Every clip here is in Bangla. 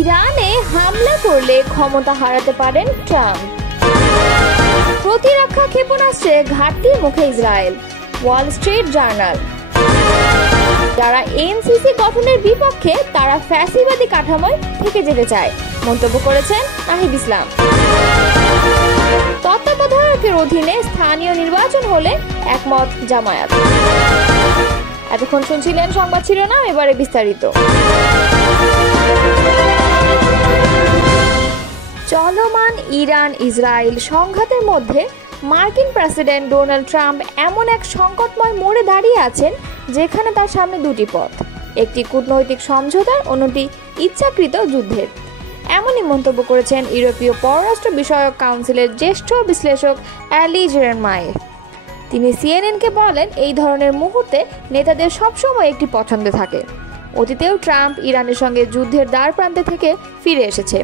ইরানে হামলা করলে ক্ষমতা হারাতে পারেন ট্রাম্প। প্রতিরক্ষা ক্ষেপণাস্ত্রে ঘাটতির মুখে ইসরায়েল, ওয়াল স্ট্রিট জার্নাল। যারা এনসিসি গঠনের বিপক্ষে তারা ফ্যাসিবাদী কাঠামোয় থেকে যেতে চায়, মন্তব্য করেছেন নাহিদ ইসলাম। তত্ত্বাবধায়কের অধীনে স্থানীয় নির্বাচন হলে একমত জামায়াত। এতক্ষণ শুনছিলেন সংবাদ শিরোনাম, এবারে বিস্তারিত। চলমান ইরান ইসরায়েল সংঘাতের মধ্যে মার্কিন প্রেসিডেন্ট ডোনাল্ড ট্রাম্প এমন এক সংকটময় মোড়ে দাঁড়িয়ে আছেন যেখানে তার সামনে দুটি পথ, একটি কূটনৈতিক সমঝোতার, অন্যটি ইচ্ছাকৃত যুদ্ধের। এমনই মন্তব্য করেছেন ইউরোপীয় পররাষ্ট্র বিষয়ক কাউন্সিলের জ্যেষ্ঠ বিশ্লেষক অ্যালি জেরেমায়ের। তিনি সিএনএনকে বলেন, এই ধরনের মুহূর্তে নেতাদের সবসময় একটি পছন্দ থাকে। অতীতেও ট্রাম্প ইরানের সঙ্গে যুদ্ধের দ্বার প্রান্তে থেকে ফিরে এসেছে,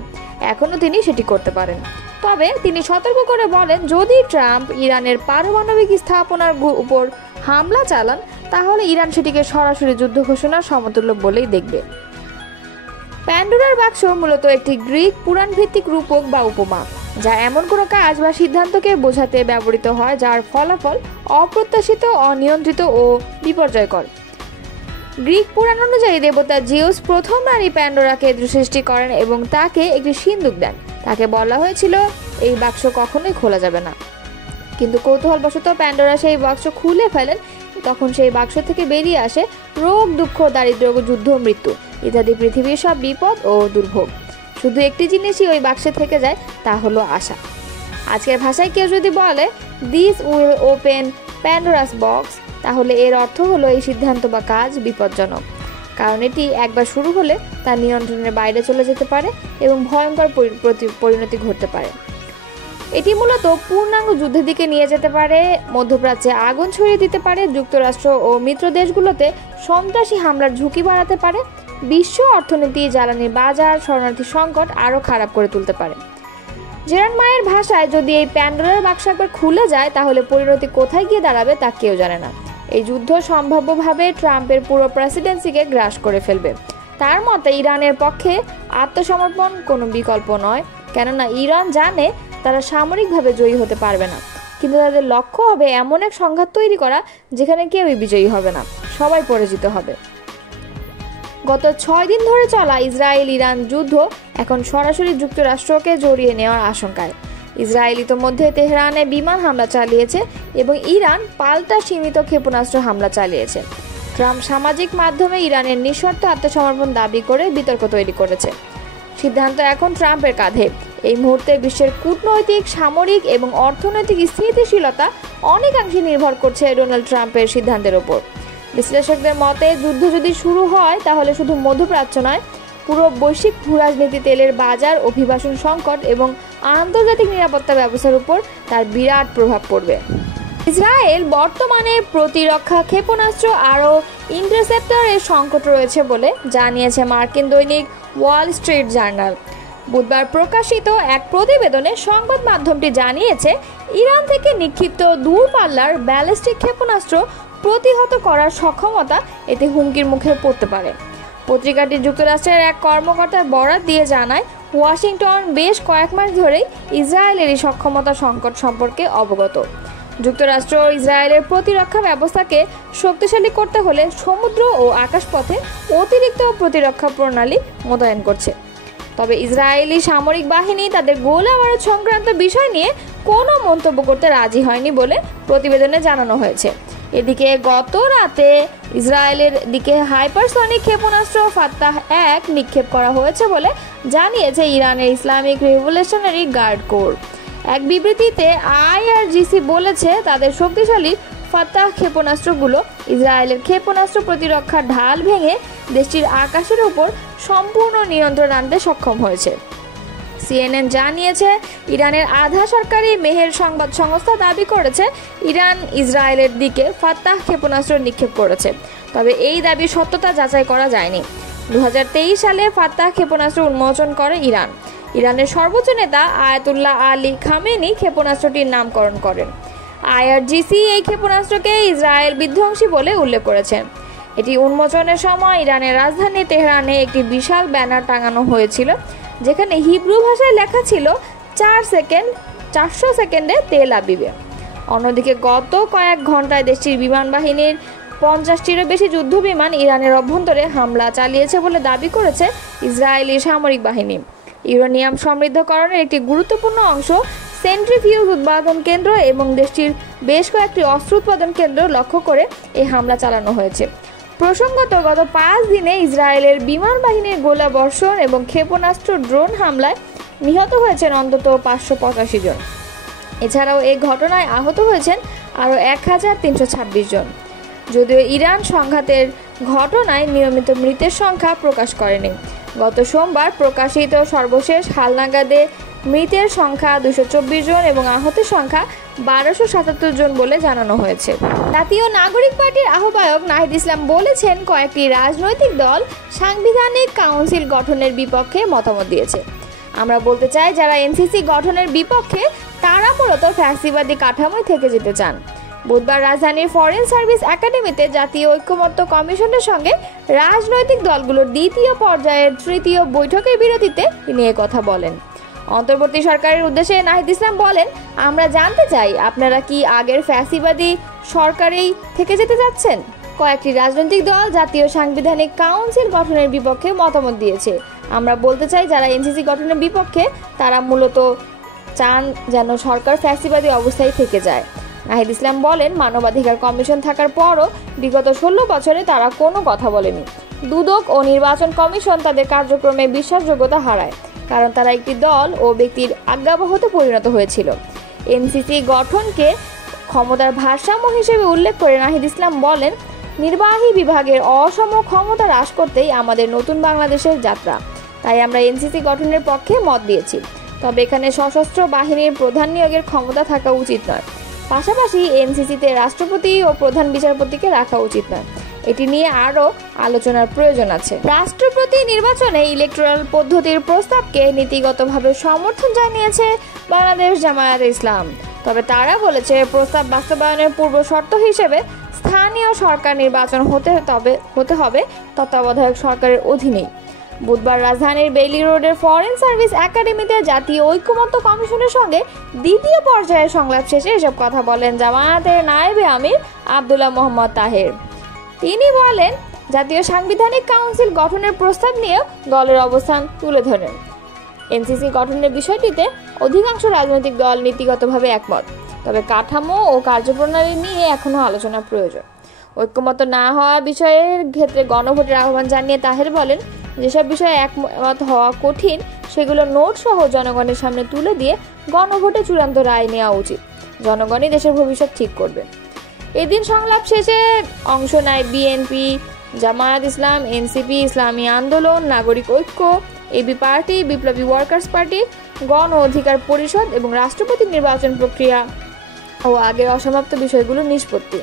এখনও তিনি সেটি করতে পারেন। তবে তিনি সতর্ক করে বলেন, যদি ট্রাম্প ইরানের পারমাণবিক স্থাপনার উপর হামলা চালান তাহলে ইরান সেটিকে সরাসরি যুদ্ধ ঘোষণার সমতুল্য বলেই দেখবে। প্যান্ডোরার বাক্স মূলত একটি গ্রিক পুরাণ ভিত্তিক রূপক বা উপমা, যা এমন কোনো কাজ বা সিদ্ধান্তকে বোঝাতে ব্যবহৃত হয় যার ফলাফল অপ্রত্যাশিত, অনিয়ন্ত্রিত ও বিপর্যয়কর। গ্রিক পুরাণ অনুযায়ী দেবতা জিউস প্রথম নারী প্যান্ডোরাকে সৃষ্টি করেন এবং তাকে একটি সিন্দুক দেন। তাকে বলা হয়েছিল এই বাক্স কখনোই খোলা যাবে না, কিন্তু কৌতূহলবশত প্যান্ডোরা সেই বাক্স খুলে ফেলেন। তখন সেই বাক্স থেকে বেরিয়ে আসে রোগ, দুঃখ, দারিদ্র্য, যুদ্ধ, মৃত্যু ইত্যাদি পৃথিবীর সব বিপদ ও দুর্ভোগ। শুধু একটি জিনিসই ওই বাক্সে থেকে যায়, তা হলো আশা। আজকের ভাষায় কেউ যদি বলে this will open Pandora's box, তাহলে এর অর্থ হলো এই সিদ্ধান্ত বা কাজ বিপজ্জনক, কারণ এটি একবার শুরু হলে তা নিয়ন্ত্রণের বাইরে চলে যেতে পারে এবং ভয়ঙ্কর পরিণতি ঘটতে পারে। এটি মূলত পূর্ণাঙ্গ যুদ্ধের দিকে নিয়ে যেতে পারে, মধ্যপ্রাচ্যে আগুন ছড়িয়ে দিতে পারে, যুক্তরাষ্ট্র ও মিত্র দেশগুলোতে সন্ত্রাসী হামলার ঝুঁকি বাড়াতে পারে, বিশ্ব অর্থনীতি, জ্বালানি বাজার, শরণার্থী সংকট আরও খারাপ করে তুলতে পারে। জেরেমায়ের ভাষায়, যদি এই প্যান্ডোরার বাক্স একবার খুলে যায় তাহলে পরিণতি কোথায় গিয়ে দাঁড়াবে তা কেউ জানে না। এই যুদ্ধ সম্ভাব্যভাবে ট্রাম্পের পুরো প্রেসিডেন্সিকে গ্রাস করে ফেলবে। তার মতে ইরানের পক্ষে আত্মসমর্পণ কোনো বিকল্প নয়, কেননা ইরান জানে তারা সামরিকভাবে জয়ী হতে পারবে না, কিন্তু তাদের লক্ষ্য হবে এমন এক সংঘাত তৈরি করা যেখানে কেউই বিজয়ী হবে না, সবাই পরাজিত হবে। গত 6 দিন ধরে চলা ইসরায়েল ইরান যুদ্ধ এখন সরাসরি যুক্তরাষ্ট্রকে জড়িয়ে নেওয়ার আশঙ্কায়। ইসরায়েল ইতোমধ্যে তেহরানে বিমান হামলা চালিয়েছে এবং ইরান পাল্টা সীমিত ক্ষেপণাস্ত্র হামলা চালিয়েছে। ট্রাম্প সামাজিক মাধ্যমে ইরানের নিঃশর্ত আত্মসমর্পণ দাবি করে বিতর্ক তৈরি করেছে। সিদ্ধান্ত এখন ট্রাম্পের কাঁধে। এই মুহূর্তে বিশ্বের কূটনৈতিক, সামরিক এবং অর্থনৈতিক স্থিতিশীলতা অনেকাংশে নির্ভর করছে ডোনাল্ড ট্রাম্পের সিদ্ধান্তের ওপর। বিশ্লেষকদের মতে, যুদ্ধ যদি শুরু হয় তাহলে শুধু মধ্যপ্রাচ্য নয়, পুরো বৈশ্বিক ভূরাজনীতি, তেলের বাজার, অভিবাসন সংকট এবং আন্তর্জাতিক নিরাপত্তা ব্যবস্থার উপর তার বিরাট প্রভাব পড়বে। ইসরায়েল বর্তমানে প্রতিরক্ষা ক্ষেপণাস্ত্র আরও ইন্টারসেপ্টরের সংকট রয়েছে বলে জানিয়েছে মার্কিন দৈনিক ওয়াল স্ট্রিট জার্নাল। বুধবার প্রকাশিত এক প্রতিবেদনে সংবাদ মাধ্যমটি জানিয়েছে, ইরান থেকে নিক্ষিপ্ত দূরপাল্লার ব্যালিস্টিক ক্ষেপণাস্ত্র প্রতিহত করার সক্ষমতা এতে হুমকির মুখে পড়তে পারে। পত্রিকাটি যুক্তরাষ্ট্রের এক কর্মকর্তার বরাত দিয়ে জানায়, ওয়াশিংটন বেশ কয়েক মাস ধরেই ইসরায়েলের এই সক্ষমতা সংকট সম্পর্কে অবগত। যুক্তরাষ্ট্র ইসরায়েলের প্রতিরক্ষা ব্যবস্থাকে শক্তিশালী করতে হলে সমুদ্র ও আকাশপথে অতিরিক্ত প্রতিরক্ষা প্রণালী মোতায়েন করছে। তবে ইসরায়েলি সামরিক বাহিনী তাদের গোলাবারুদ সংক্রান্ত বিষয় নিয়ে কোনো মন্তব্য করতে রাজি হয়নি বলে প্রতিবেদনে জানানো হয়েছে। এদিকে গত রাতে ইসরায়েলের দিকে হাইপারসনিক ক্ষেপণাস্ত্র ফাত্তাহ-1 নিক্ষেপ করা হয়েছে বলে জানিয়েছে ইরানের ইসলামিক রেভলিউশনারি গার্ড কোর। এক বিবৃতিতে আইআরজিসি বলেছে, তাদের শক্তিশালী ফাত্তাহ ক্ষেপণাস্ত্রগুলো ইসরায়েলের ক্ষেপণাস্ত্র প্রতিরক্ষার ঢাল ভেঙে দেশটির আকাশের উপর সম্পূর্ণ নিয়ন্ত্রণ আনতে সক্ষম হয়েছে। সিএনএন জানিয়েছে, ইরানের আধা সরকারি মেহের সংবাদ সংস্থা দাবি করেছে ইরান ইসরায়েলের দিকে ফাত্তাহ ক্ষেপণাস্ত্র নিক্ষেপ করেছে, তবে এই দাবির সত্যতা যাচাই করা যায়নি। 2023 সালে ফাত্তাহ ক্ষেপণাস্ত্র উন্মোচন করে ইরান। ইরানের সর্বোচ্চ নেতা আয়াতুল্লাহ আলী খামেনি ক্ষেপণাস্ত্রটির নামকরণ করেন। আইআরজিসি এই ক্ষেপণাস্ত্রকে ইসরায়েল বিধ্বংসী বলে উল্লেখ করেছেন। এটি উন্মোচনের সময় ইরানের রাজধানী তেহরানে একটি বিশাল ব্যানার টাঙানো হয়েছিল, যেখানে হিব্রু ভাষায় লেখা ছিল 400 সেকেন্ডে তেল আবিবে। অন্যদিকে গত কয়েক ঘন্টায় দেশটির বিমান বাহিনীর 50টিরও বেশি যুদ্ধ বিমান ইরানের অভ্যন্তরে হামলা চালিয়েছে বলে দাবি করেছে ইসরায়েলি সামরিক বাহিনী। ইউরেনিয়াম সমৃদ্ধকরণের একটি গুরুত্বপূর্ণ অংশ সেন্ট্রিফিউজ উৎপাদন কেন্দ্র এবং দেশটির বেশ কয়েকটি অস্ত্র উৎপাদন কেন্দ্র লক্ষ্য করে এই হামলা চালানো হয়েছে। প্রসঙ্গত, গত 5 দিনে ইসরায়েলের বিমান বাহিনীর গোলা বর্ষণ এবং ক্ষেপণাস্ত্র ড্রোন হামলায় নিহত হয়েছেন অন্তত 585 জন। এছাড়াও এই ঘটনায় আহত হয়েছেন আরও 1326 জন। যদিও ইরান সংঘাতের ঘটনায় নিয়মিত মৃতের সংখ্যা প্রকাশ করেনি। গত সোমবার প্রকাশিত সর্বশেষ হালনাগাদে মৃতের সংখ্যা 224 জন এবং আহতের সংখ্যা 1277 জন বলে জানানো হয়েছে। জাতীয় নাগরিক পার্টির আহ্বায়ক নাহিদ ইসলাম বলেছেন, কয়েকটি রাজনৈতিক দল সাংবিধানিক কাউন্সিল গঠনের বিপক্ষে মতামত দিয়েছে। আমরা বলতে চাই, যারা এনসিসি গঠনের বিপক্ষে তারা মূলত ফ্যাসিবাদী কাঠামোয় থেকে যেতে চান। বুধবার রাজধানীর ফরেন সার্ভিস একাডেমিতে জাতীয় ঐক্যমত্য কমিশনের সঙ্গে রাজনৈতিক দলগুলোর দ্বিতীয় পর্যায়ের তৃতীয় বৈঠকের বিরতিতে তিনি কথা বলেন। অন্তর্বর্তী সরকারের উদ্দেশ্যে নাহিদ ইসলাম বলেন, আমরা জানতে চাই আপনারা কি আগের ফ্যাসিবাদী সরকারেই থেকে যেতে যাচ্ছেন? কয়েকটি রাজনৈতিক দল জাতীয় সাংবিধানিক কাউন্সিল গঠনের বিপক্ষে মতামত দিয়েছে। আমরা বলতে চাই, যারা এনসিসি গঠনের বিপক্ষে তারা মূলত চান যেন সরকার ফ্যাসিবাদী অবস্থায় থেকে যায়। নাহিদ ইসলাম বলেন, মানবাধিকার কমিশন থাকার পরও বিগত 16 বছরে তারা কোনো কথা বলেনি। দুদক ও নির্বাচন কমিশন তাদের কার্যক্রমে বিশ্বাসযোগ্যতা হারায়, কারণ তারা একটি দল ও ব্যক্তির আজ্ঞাবহতে পরিণত হয়েছিল। এনসিসি গঠনকে ক্ষমতার ভারসাম্য হিসেবে উল্লেখ করে নাহিদ ইসলাম বলেন, নির্বাহী বিভাগের অসম ক্ষমতা হ্রাস করতেই আমাদের নতুন বাংলাদেশের যাত্রা। তাই আমরা এনসিসি গঠনের পক্ষে মত দিয়েছি। তবে এখানে সশস্ত্র বাহিনীর প্রধান নিয়োগের ক্ষমতা থাকা উচিত নয়। পাশাপাশি এনসিসিতে রাষ্ট্রপতি ও প্রধান বিচারপতিকে রাখা উচিত নয়। এটি নিয়ে আরও আলোচনার প্রয়োজন আছে। রাষ্ট্রপতি নির্বাচনে ইলেকটোরাল পদ্ধতির প্রস্তাবকে নীতিগতভাবে সমর্থন জানিয়েছে বাংলাদেশ জামায়াতে ইসলাম। তবে তারা বলেছে, প্রস্তাব বাস্তবায়নের পূর্ব শর্ত হিসেবে স্থানীয় সরকার নির্বাচন হতে হবে তত্ত্বাবধায়ক সরকারের অধীনেই। বুধবার রাজধানীর বেইলি রোডের ফরেন সার্ভিস একাডেমিতে জাতীয় ঐক্যমত্য কমিশনের সঙ্গে দ্বিতীয় পর্যায়ের সংলাপ শেষে এসব কথা বলেন জামায়াতের নায়েবে আমির আব্দুল্লাহ মোহাম্মদ তাহের। তিনি বলেন, জাতীয় সাংবিধানিক কাউন্সিল গঠনের প্রস্তাব নিয়েও দলের অবস্থান তুলে ধরেন। এনসিসি গঠনের বিষয়টিতে অধিকাংশ রাজনৈতিক দল নীতিগতভাবে একমত, তবে কাঠামো ও কার্যপ্রণালী নিয়ে এখনও আলোচনা প্রয়োজন। ঐক্যমত না হওয়া বিষয়ের ক্ষেত্রে গণভোটের আহ্বান জানিয়ে তাহের বলেন, যেসব বিষয়ে একমত হওয়া কঠিন সেগুলো নোট সহ জনগণের সামনে তুলে দিয়ে গণভোটে চূড়ান্ত রায় নেওয়া উচিত। জনগণই দেশের ভবিষ্যৎ ঠিক করবে। এদিন সংলাপ শেষে অংশ নেয় বিএনপি, জামায়াত ইসলাম, এনসিপি, ইসলামী আন্দোলন, নাগরিক ঐক্য, এবি পার্টি, বিপ্লবী ওয়ার্কার্স পার্টি, গণ অধিকার পরিষদ এবং রাষ্ট্রপতি নির্বাচন প্রক্রিয়া ও আগের অসমাপ্ত বিষয়গুলো নিষ্পত্তি।